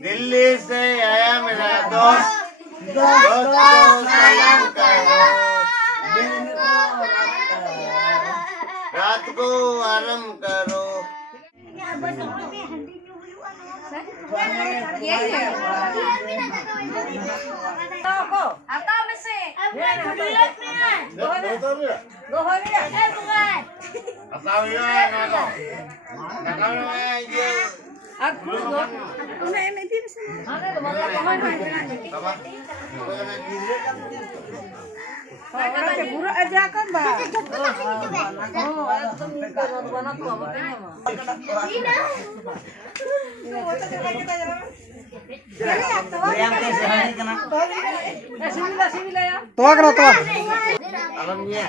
दिल्ली से आया मेरा दोस्त, दोस्त को सलाम करो, दिन को रात को आराम करो। buruk aja kan, Mbak. Tua kena tua. Alamnya.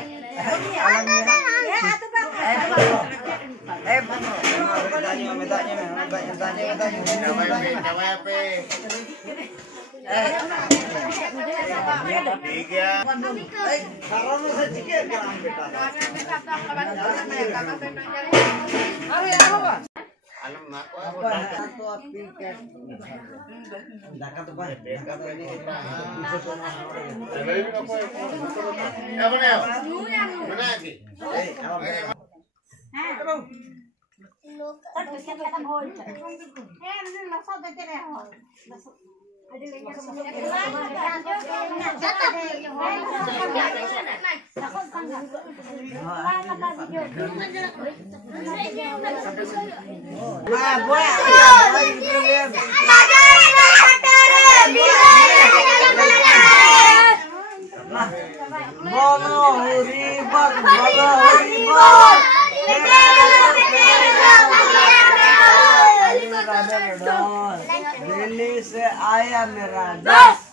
Delhi से आया मेरा दोस्त,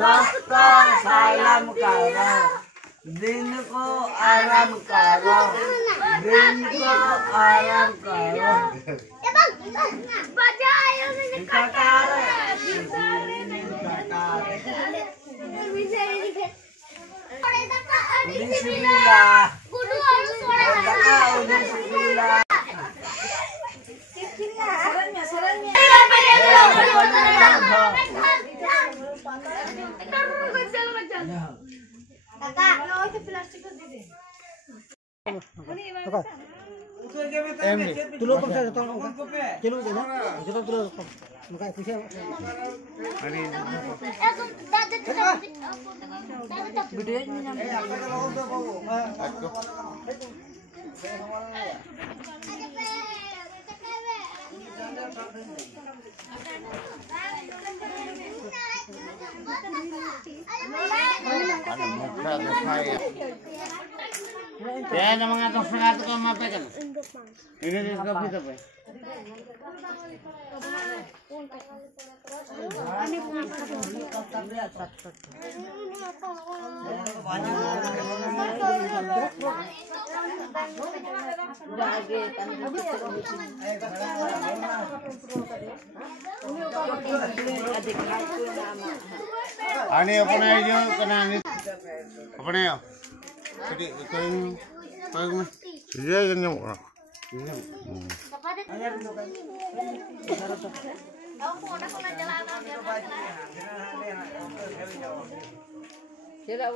दोस्त को सलाम करो, दिन को आराम करो, दिन को आराम करो। Tulung kok saya tolong kok. Kilo aja. Kita tulung kok. Maka pusing. Ya, ada mengatur serat ke apa kan? Ini di kopi apa? Ani apa nih jo kena ini? Apa nih yo? Jadi koin iya yang nyamuk. Tidak,